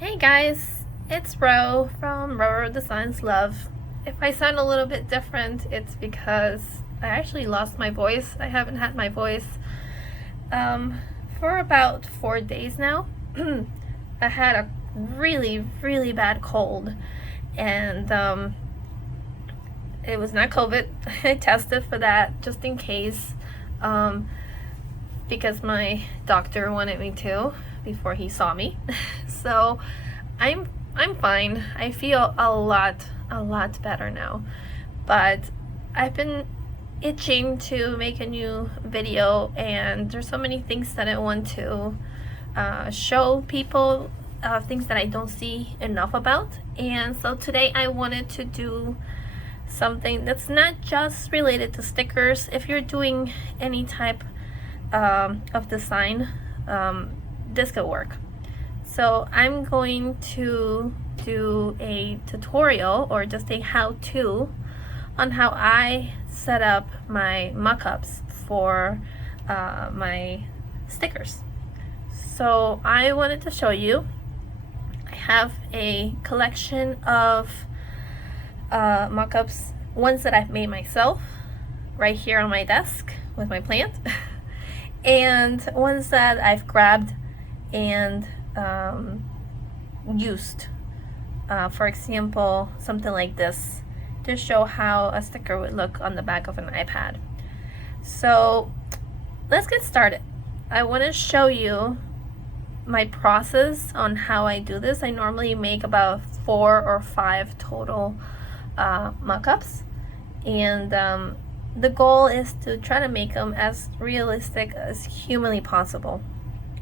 Hey guys, it's Ro from Ro Designs Love. If I sound a little bit different, it's because I actually lost my voice. I haven't had my voice for about 4 days now. I had a really bad cold, and it was not COVID. I tested for that just in case, because my doctor wanted me to before he saw me. So I'm fine. I feel a lot better now. But I've been itching to make a new video, and there's so many things that I want to show people, things that I don't see enough about. And so today I wanted to do something that's not just related to stickers. If you're doing any type of design, this could work. So I'm going to do a tutorial, or just a how-to, on how I set up my mock-ups for my stickers. So I wanted to show you, I have a collection of mock-ups, ones that I've made myself right here on my desk with my plant, and ones that I've grabbed and used. For example, something like this to show how a sticker would look on the back of an iPad. So let's get started. I want to show you my process on how I do this. I normally make about 4 or 5 total mock-ups, and the goal is to try to make them as realistic as humanly possible,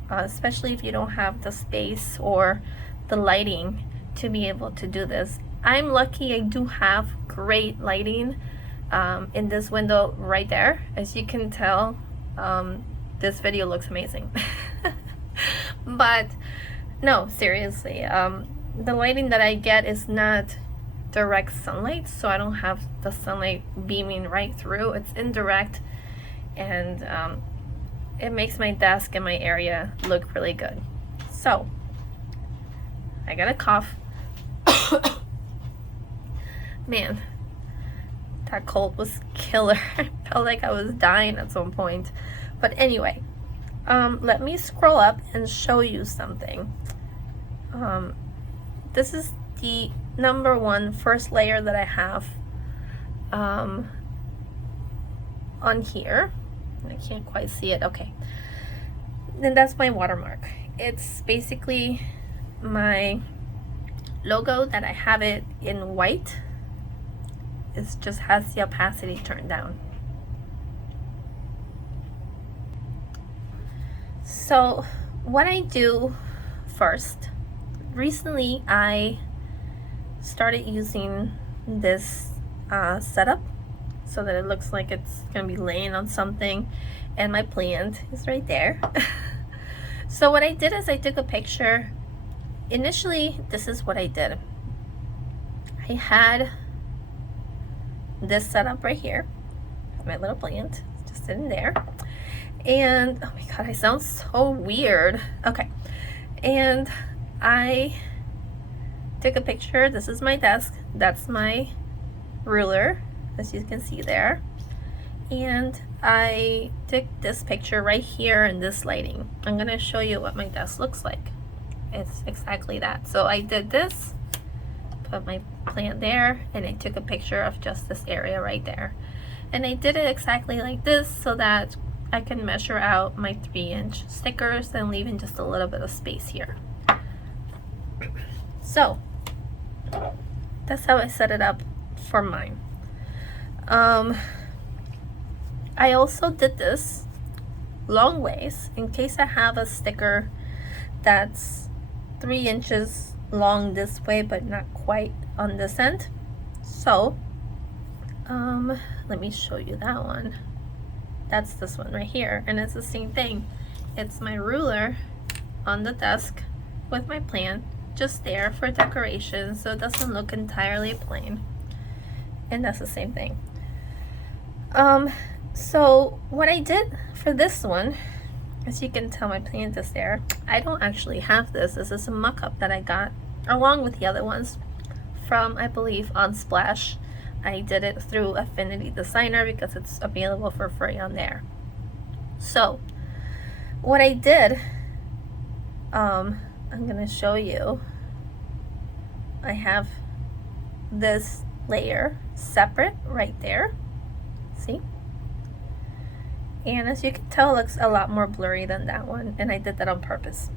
especially if you don't have the space or the lighting to be able to do this. I'm lucky I do have great lighting in this window right there. As you can tell, this video looks amazing. But no, seriously, the lighting that I get is not direct sunlight, so I don't have the sunlight beaming right through. It's indirect, and it makes my desk and my area look really good. So I got a cough. Man, that cold was killer. I felt like I was dying at some point. But anyway, let me scroll up and show you something. This is the number one first layer that I have on here. I can't quite see it. Okay, and that's my watermark. It's basically my logo that I have it in white. It just has the opacity turned down. So what I do first, recently I started using this setup so that it looks like it's gonna be laying on something, and my plant is right there. So what I did is I took a picture. Initially, this is what I did. I had this setup right here, my little plant just sitting there, and oh my god, I sound so weird. Okay, and I took a picture. This is my desk, that's my ruler, as you can see there, and I took this picture right here in this lighting. I'm gonna show you what my desk looks like. It's exactly that. So I did this, put my plant there, and I took a picture of just this area right there, and I did it exactly like this so that I can measure out my 3-inch stickers and leaving just a little bit of space here. So that's how I set it up for mine. I also did this long ways in case I have a sticker that's 3 inches long this way but not quite on this end. So let me show you that one. That's this one right here, and it's the same thing. It's my ruler on the desk with my plant just there for decoration, so it doesn't look entirely plain, and that's the same thing. So what I did for this one As you can tell, my plant is there. I don't actually have this. This is a mock-up that I got along with the other ones from, I believe, Unsplash. I did it through Affinity Designer because it's available for free on there. So what I did, I'm gonna show you. I have this layer separate right there, see? And as you can tell, it looks a lot more blurry than that one, and I did that on purpose.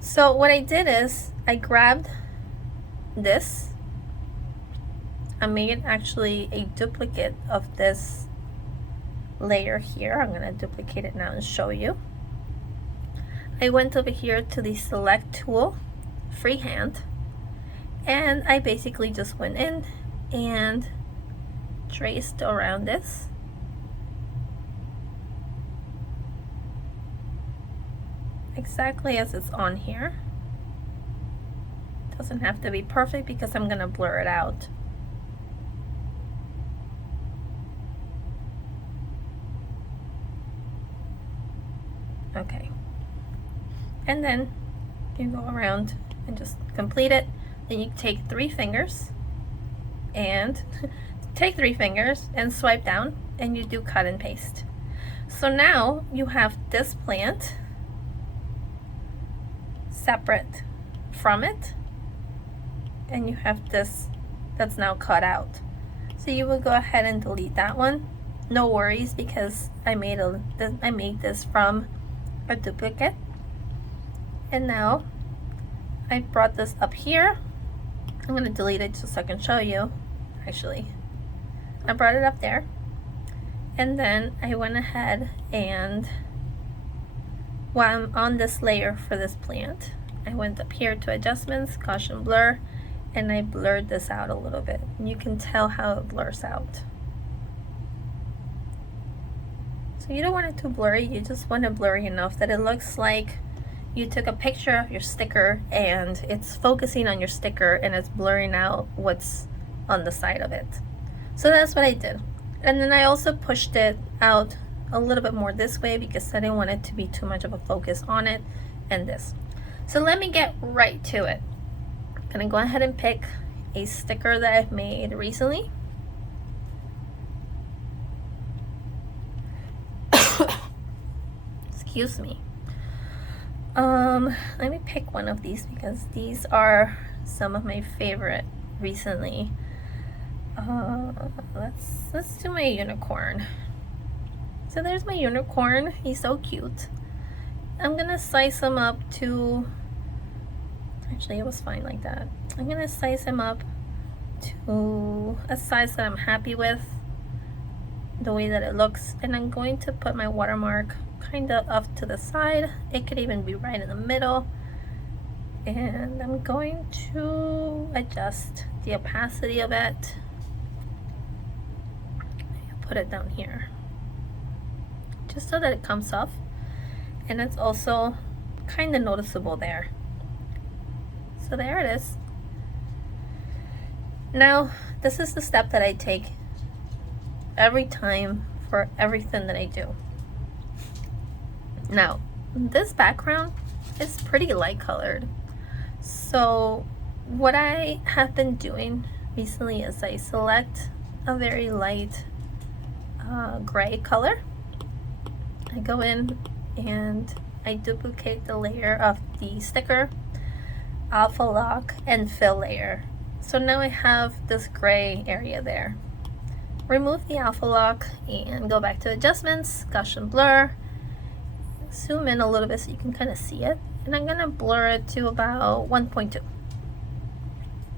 So what I did is I grabbed this. I made actually a duplicate of this layer here. I'm going to duplicate it now and show you. I went over here to the select tool, freehand, and I basically just went in and traced around this. Exactly as it's on here. Doesn't have to be perfect because I'm going to blur it out. Okay, and then you go around and just complete it. Then you take 3 fingers and take 3 fingers and swipe down, and you do cut and paste. So now you have this plant separate from it, and you have this that's now cut out. So you will go ahead and delete that one. No worries, because I made this from a duplicate. And now I brought this up here. I'm going to delete it just so I can show you. Actually, I brought it up there, and then I went ahead and while I'm on this layer for this plant, I went up here to adjustments, Gaussian blur, and I blurred this out a little bit. You can tell how it blurs out. So you don't want it too blurry, you just want it blurry enough that it looks like you took a picture of your sticker and it's focusing on your sticker and it's blurring out what's on the side of it. So that's what I did. And then I also pushed it out a little bit more this way because I didn't want it to be too much of a focus on it and this. So let me get right to it. I'm gonna go ahead and pick a sticker that I've made recently. Excuse me. Let me pick one of these because these are some of my favorite recently. Let's do my unicorn. So there's my unicorn. He's so cute. I'm gonna size him up to, actually it was fine like that. I'm gonna size him up to a size that I'm happy with, the way that it looks, and I'm going to put my watermark kind of off to the side. It could even be right in the middle, and I'm going to adjust the opacity of it. Put it down here just so that it comes off and it's also kind of noticeable there. So there it is. Now this is the step that I take every time for everything that I do. Now this background is pretty light colored, so what I have been doing recently is I select a very light gray color. I go in and I duplicate the layer of the sticker, alpha lock, and fill layer. So now I have this gray area there. Remove the alpha lock and go back to adjustments, Gaussian blur, zoom in a little bit so you can kind of see it, and I'm gonna blur it to about 1.2.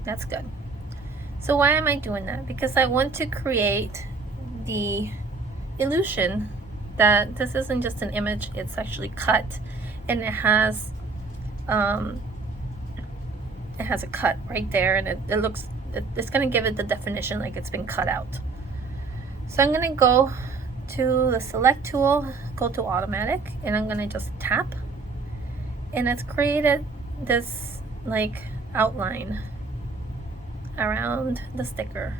That's good. So why am I doing that? Because I want to create the illusion that this isn't just an image, it's actually cut, and it has a cut right there, and it's gonna give it the definition like it's been cut out. So I'm gonna go to the select tool, go to automatic, and I'm gonna just tap, and it's created this like outline around the sticker.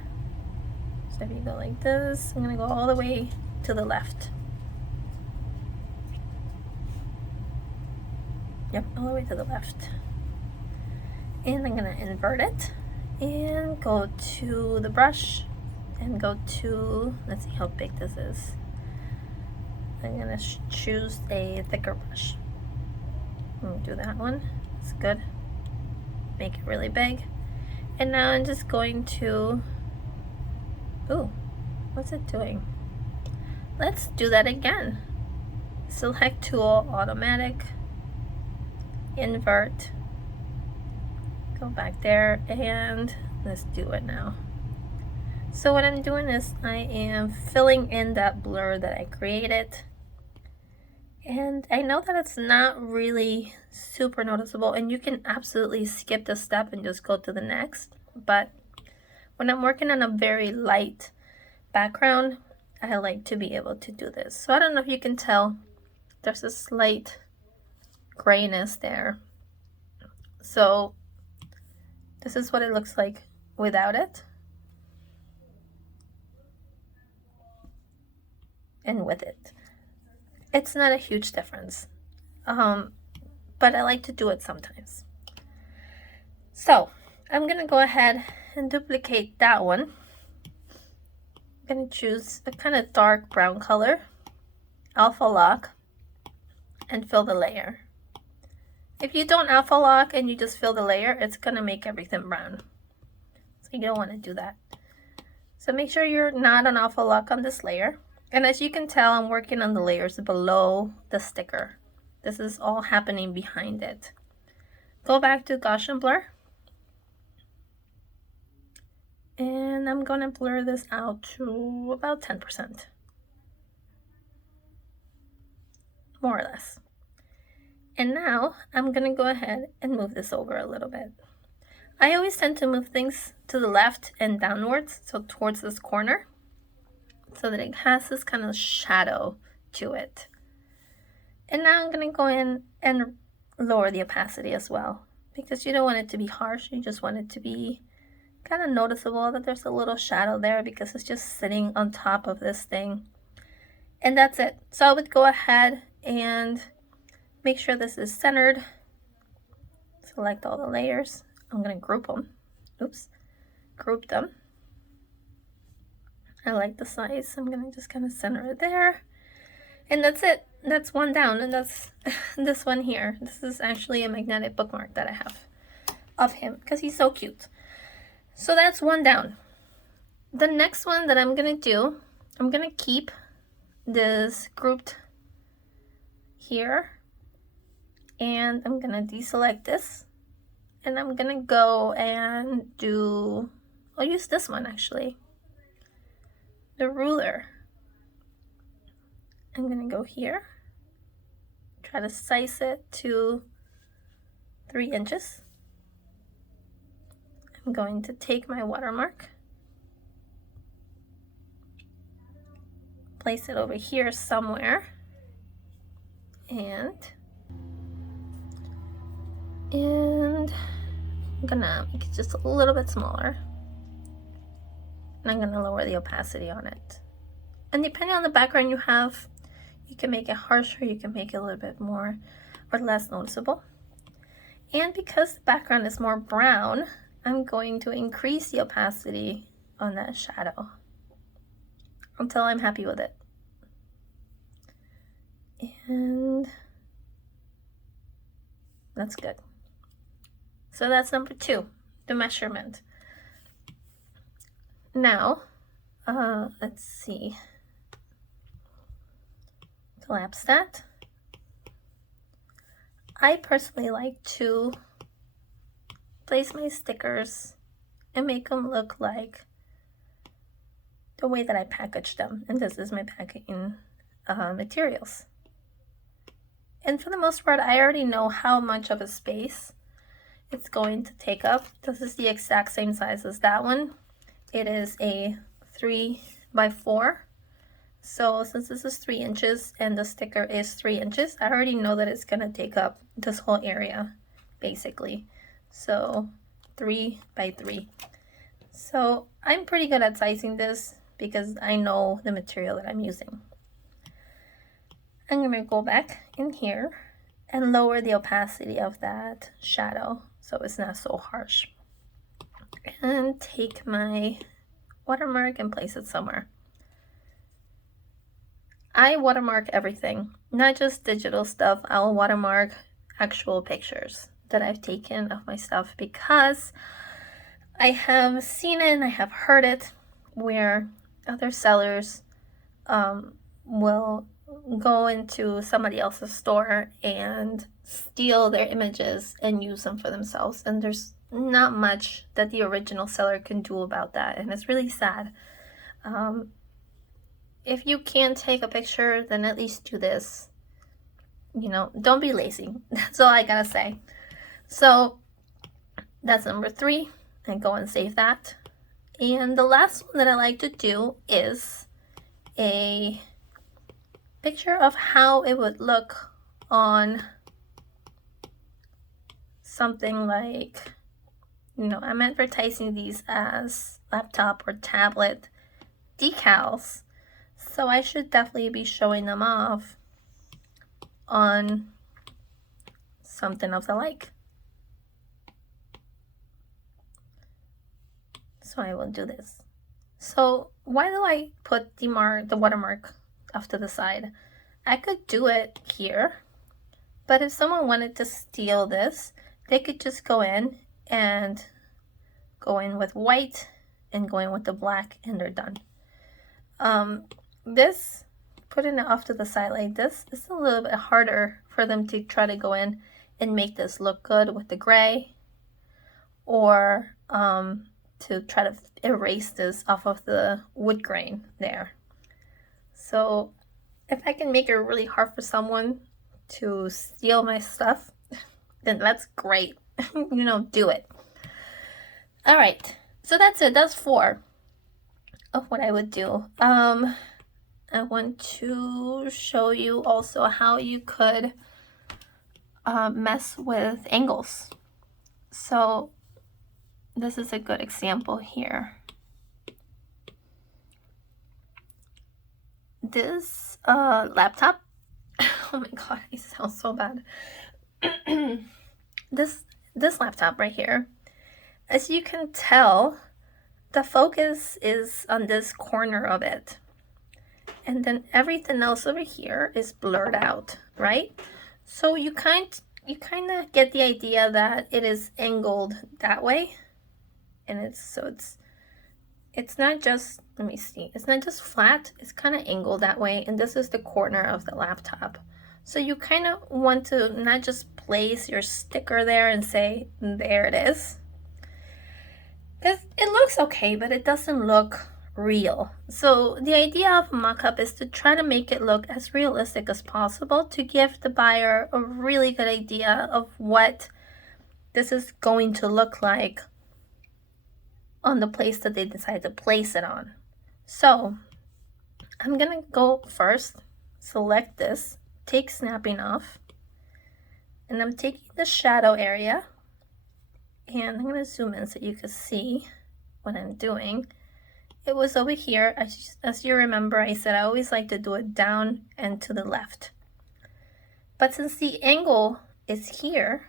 So if you go like this, I'm gonna go all the way to the left. all the way to the left. And I'm gonna invert it and go to the brush and go to, let's see how big this is. I'm gonna choose a thicker brush. Do that one, it's good. Make it really big. And now I'm just going to, ooh, what's it doing? Let's do that again. Select tool, automatic, invert, go back there, and let's do it now. So what I'm doing is I am filling in that blur that I created. And I know that it's not really super noticeable, and you can absolutely skip this step and just go to the next. But when I'm working on a very light background, I like to be able to do this. So I don't know if you can tell, there's a slight grayness there. So this is what it looks like without it and with it. It's not a huge difference, but I like to do it sometimes. So I'm gonna go ahead and duplicate that one. I'm gonna choose a kind of dark brown color, alpha lock, and fill the layer. If you don't alpha lock and you just fill the layer, it's gonna make everything brown. So you don't want to do that. So make sure you're not on alpha lock on this layer. And as you can tell, I'm working on the layers below the sticker. This is all happening behind it. Go back to Gaussian blur. And I'm gonna blur this out to about 10%. More or less. And now I'm gonna go ahead and move this over a little bit. I always tend to move things to the left and downwards, so towards this corner, so that it has this kind of shadow to it. And now I'm gonna go in and lower the opacity as well, because you don't want it to be harsh, you just want it to be kind of noticeable that there's a little shadow there because it's just sitting on top of this thing. And that's it. So I would go ahead and make sure this is centered. Select all the layers. I'm gonna group them. Oops, group them. I like the size, so I'm gonna just kind of center it there. And that's it. That's one down, and that's this one here. This is actually a magnetic bookmark that I have of him because he's so cute. So that's one down. The next one that I'm gonna do, I'm gonna keep this grouped here, and I'm gonna deselect this, and I'm gonna go and do, I'll use this one actually, the ruler. I'm gonna go here, try to size it to 3 inches. I'm going to take my watermark, place it over here somewhere, and I'm gonna make it just a little bit smaller. And I'm gonna lower the opacity on it. And depending on the background you have, you can make it harsher, you can make it a little bit more or less noticeable. And because the background is more brown, I'm going to increase the opacity on that shadow until I'm happy with it. And that's good. So that's number 2, the measurement. Now, let's see. Collapse that. I personally like to place my stickers and make them look like the way that I package them. And this is my packaging materials. And for the most part, I already know how much of a space it's going to take up. This is the exact same size as that one. It is a 3x4. So since this is 3 inches and the sticker is 3 inches, I already know that it's gonna take up this whole area, basically. So 3x3. So I'm pretty good at sizing this because I know the material that I'm using. I'm gonna go back in here and lower the opacity of that shadow so it's not so harsh. And take my watermark and place it somewhere. I watermark everything, not just digital stuff. I'll watermark actual pictures that I've taken of my stuff because I have seen it and I have heard it where other sellers will go into somebody else's store and steal their images and use them for themselves, and there's not much that the original seller can do about that, and it's really sad. If you can't take a picture, then at least do this. You know, don't be lazy. That's all I gotta say. So that's number 3, and go and save that. And the last one that I like to do is a picture of how it would look on something like, you know, I'm advertising these as laptop or tablet decals, so I should definitely be showing them off on something of the like. So I will do this. So why do I put the watermark off to the side? I could do it here, but if someone wanted to steal this, they could just go in and go in with white and go in with the black, and they're done. This, putting it off to the side like this, is a little bit harder for them to try to go in and make this look good with the gray, or to try to erase this off of the wood grain there. So if I can make it really hard for someone to steal my stuff, then that's great. You know, do it. All right, so that's it. That's 4 of what I would do. I want to show you also how you could mess with angles. So this is a good example here. This laptop, oh my god, I sound so bad. This laptop right here, as you can tell, the focus is on this corner of it, and then everything else over here is blurred out, right? So you kind of get the idea that it is angled that way, and it's not just, let me see, it's not just flat, it's kind of angled that way, and this is the corner of the laptop. So you kind of want to not just place your sticker there and say, there it is. Because it looks okay, but it doesn't look real. So the idea of a mock-up is to try to make it look as realistic as possible to give the buyer a really good idea of what this is going to look like on the place that they decide to place it on. So I'm gonna go first, select this, take snapping off, and I'm taking the shadow area, and I'm gonna zoom in so you can see what I'm doing. It was over here. As you remember, I said I always like to do it down and to the left. But since the angle is here,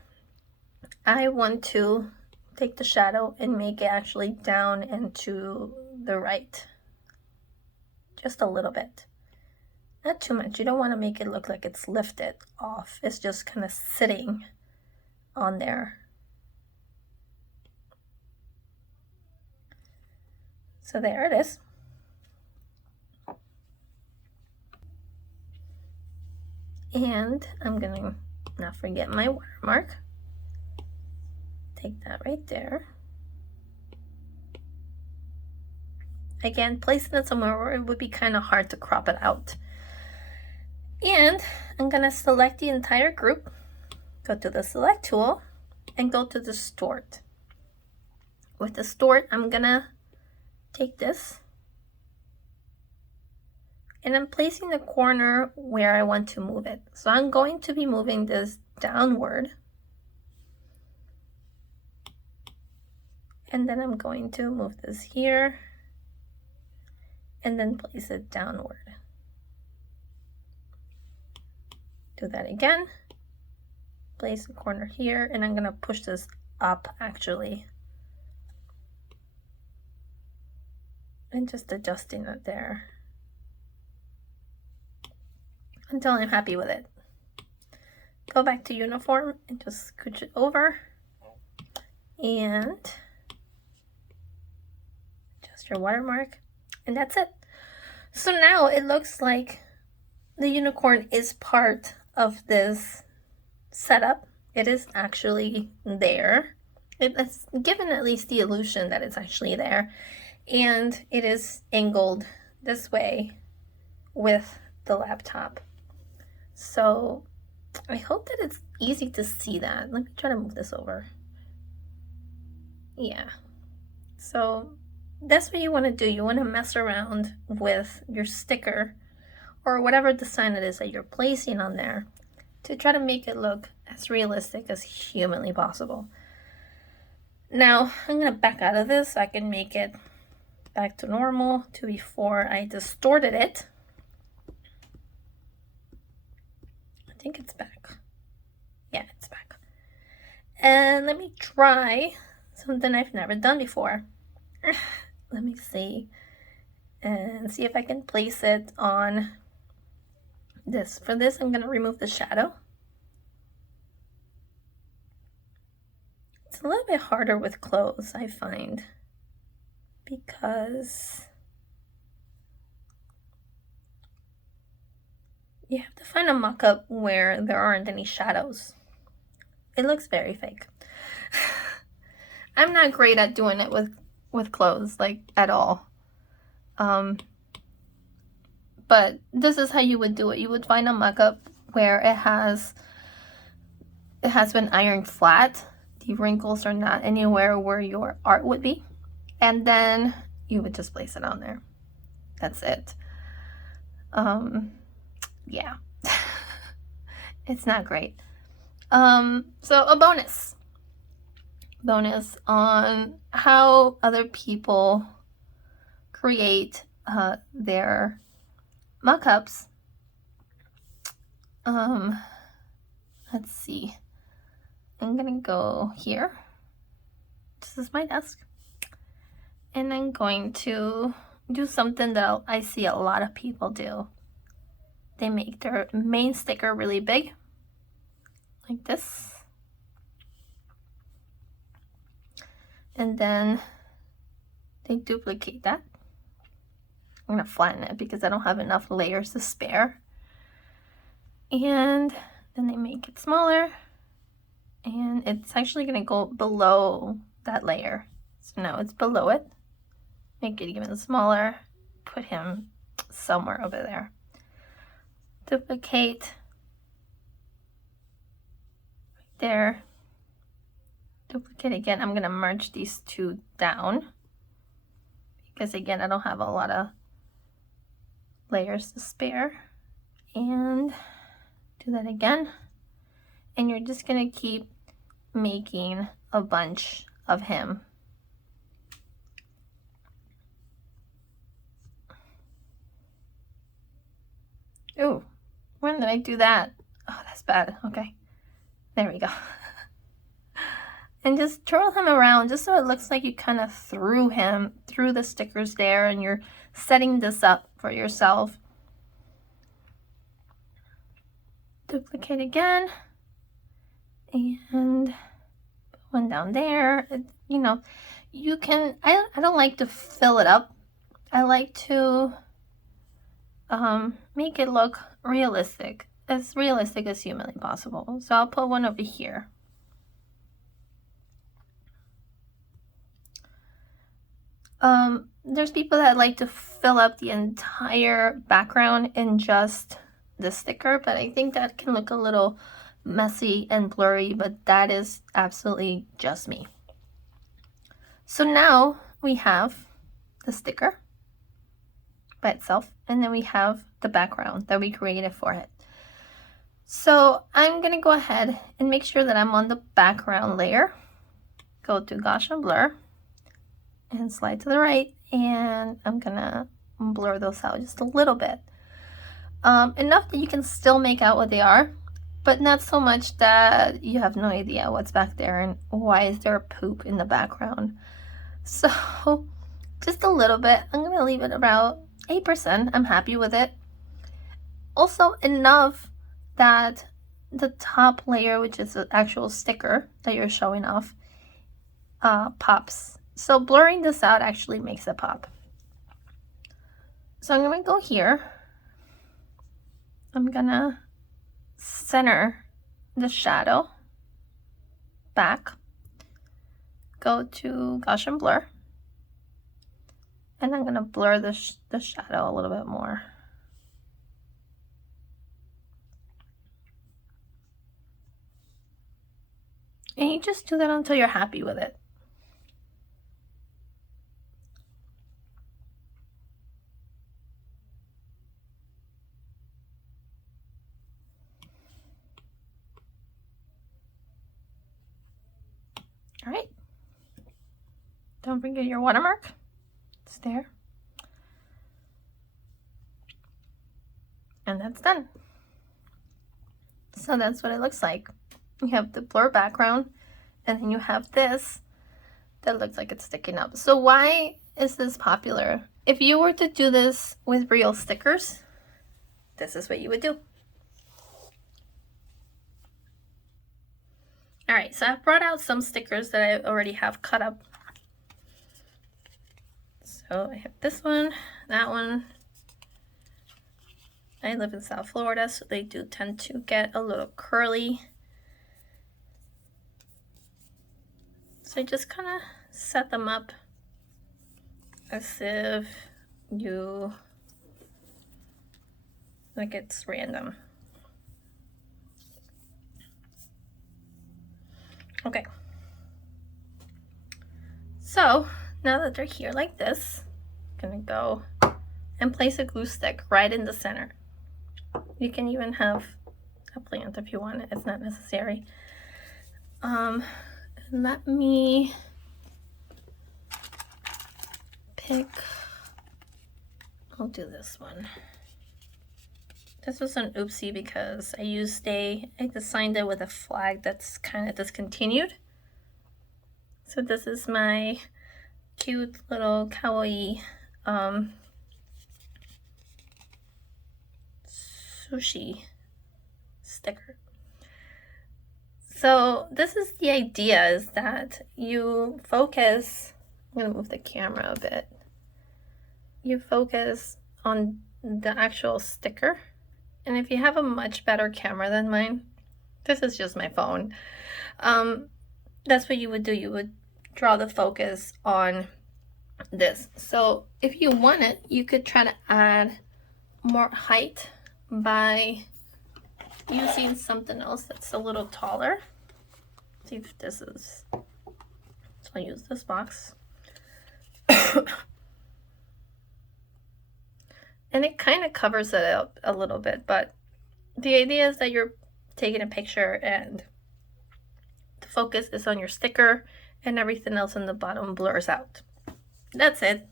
I want to take the shadow and make it actually down and to the right. Just a little bit. Not too much. You don't want to make it look like it's lifted off. It's just kind of sitting on there. So there it is. And I'm gonna not forget my watermark. Take that right there. Again, placing it somewhere where it would be kind of hard to crop it out. And I'm gonna select the entire group, go to the select tool, and go to distort. With distort, I'm gonna take this, and I'm placing the corner where I want to move it. So I'm going to be moving this downward, and then I'm going to move this here, and then place it downward. Do that again, place a corner here, and I'm gonna push this up actually. And just adjusting it there until I'm happy with it. Go back to uniform and just scooch it over and adjust your watermark, and that's it. So now it looks like the unicorn is part of this setup. It is actually there. It's given at least the illusion that it's actually there, and it is angled this way with the laptop. So I hope that it's easy to see that. Let me try to move this over. Yeah. So that's what you want to do. You want to mess around with your sticker or whatever design it is that you're placing on there to try to make it look as realistic as humanly possible. Now, I'm going to back out of this so I can make it back to normal, to before I distorted it. I think it's back. Yeah, it's back. And let me try something I've never done before. Let me see. And see if I can place it on this. For this, I'm going to remove the shadow. It's a little bit harder with clothes, I find, because you have to find a mock-up where there aren't any shadows. It looks very fake. I'm not great at doing it with clothes, like, at all. But this is how you would do it. You would find a mock-up where it has been ironed flat. The wrinkles are not anywhere where your art would be. And then you would just place it on there. That's it. Yeah. It's not great. So a bonus on how other people create their mock-ups. Let's see. I'm gonna go here. This is my desk. And I'm going to do something that I see a lot of people do. They make their main sticker really big, like this. And then they duplicate that. I'm gonna flatten it because I don't have enough layers to spare. And then they make it smaller, and it's actually gonna go below that layer. So now it's below it. Make it even smaller, put him somewhere over there. Duplicate right there. Duplicate again. I'm gonna merge these two down because again, I don't have a lot of layers to spare. And do that again. And you're just gonna keep making a bunch of him. Ooh, when did I do that? Oh, that's bad. Okay, there we go. And just twirl him around just so it looks like you kind of threw him through the stickers there, and you're setting this up for yourself. Duplicate again, and put one down there. You know, you can, I don't like to fill it up. I like to make it look realistic as humanly possible. So I'll put one over here. There's people that like to fill up the entire background in just the sticker, but I think that can look a little messy and blurry, but that is absolutely just me. So now we have the sticker by itself, and then we have the background that we created for it. So I'm gonna go ahead and make sure that I'm on the background layer. Go to Gaussian blur and slide to the right, and I'm gonna blur those out just a little bit. Enough that you can still make out what they are, but not so much that you have no idea what's back there and why is there poop in the background. So just a little bit. I'm gonna leave it about 8%. I'm happy with it. Also enough that the top layer, which is the actual sticker that you're showing off, pops. So blurring this out actually makes it pop. So I'm gonna go here. I'm gonna center the shadow back. Go to Gaussian blur. And I'm gonna blur the shadow a little bit more. And you just do that until you're happy with it. All right. Don't forget your watermark. It's there. And that's done. So that's what it looks like. You have the blur background, and then you have this that looks like it's sticking up. So why is this popular? If you were to do this with real stickers, this is what you would do. All right, so I've brought out some stickers that I already have cut up. So I have this one, that one. I live in South Florida, so they do tend to get a little curly. So I just kind of set them up as if you, like it's random. Okay. So now that they're here like this, I'm gonna go and place a glue stick right in the center. You can even have a plant if you want it, it's not necessary. Let me pick, I'll do this one. This was an oopsie because I designed it with a flag that's kind of discontinued. So this is my cute little kawaii sushi sticker. So this is the idea, is that you focus, I'm gonna move the camera a bit. You focus on the actual sticker. And if you have a much better camera than mine, this is just my phone, that's what you would do. You would draw the focus on this. So if you want it, you could try to add more height by using something else that's a little taller. See if this is, so I'll use this box. And it kind of covers it up a little bit, but the idea is that you're taking a picture and the focus is on your sticker and everything else on the bottom blurs out. That's it.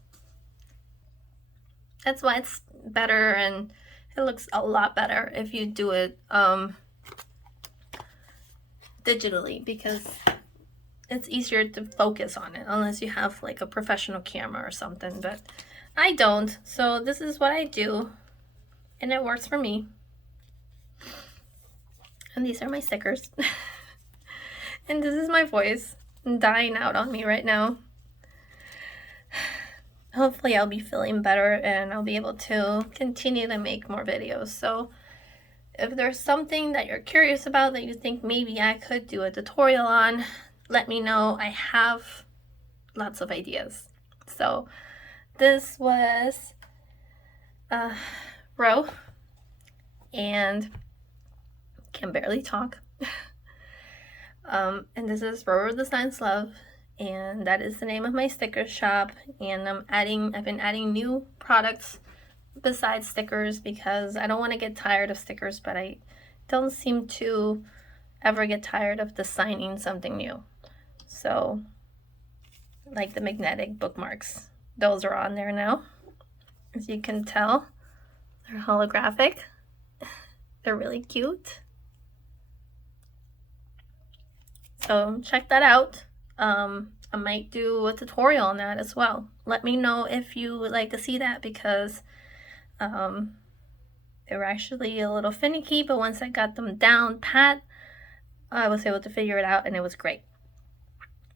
That's why it's better, and it looks a lot better if you do it digitally, because it's easier to focus on it unless you have like a professional camera or something, but I don't. So this is what I do and it works for me. And these are my stickers. And this is my voice dying out on me right now. Hopefully I'll be feeling better and I'll be able to continue to make more videos. So if there's something that you're curious about that you think maybe I could do a tutorial on, let me know. I have lots of ideas. So this was Ro, and can barely talk. And this is Ro Designs Love, and that is the name of my sticker shop. And I've been adding new products besides stickers because I don't want to get tired of stickers, but I don't seem to ever get tired of designing something new. So like the magnetic bookmarks, those are on there now. As you can tell, they're holographic. They're really cute. So check that out. I might do a tutorial on that as well. Let me know if you would like to see that, because they were actually a little finicky, but once I got them down pat, I was able to figure it out and it was great.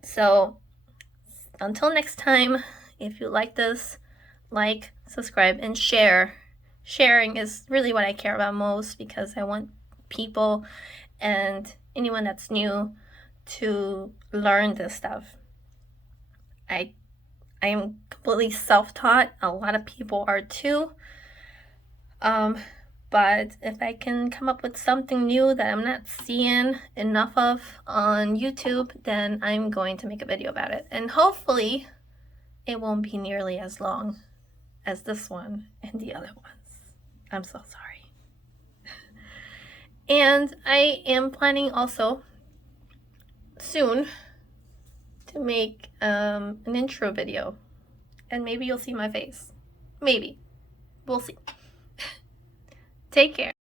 So until next time, if you like this, like, subscribe, and share. Sharing is really what I care about most, because I want people and anyone that's new to learn this stuff. I am completely self-taught. A lot of people are too. But if I can come up with something new that I'm not seeing enough of on YouTube, then I'm going to make a video about it. And hopefully it won't be nearly as long as this one and the other ones. I'm so sorry. And I am planning also soon to make an intro video, and maybe you'll see my face. Maybe. We'll see. Take care.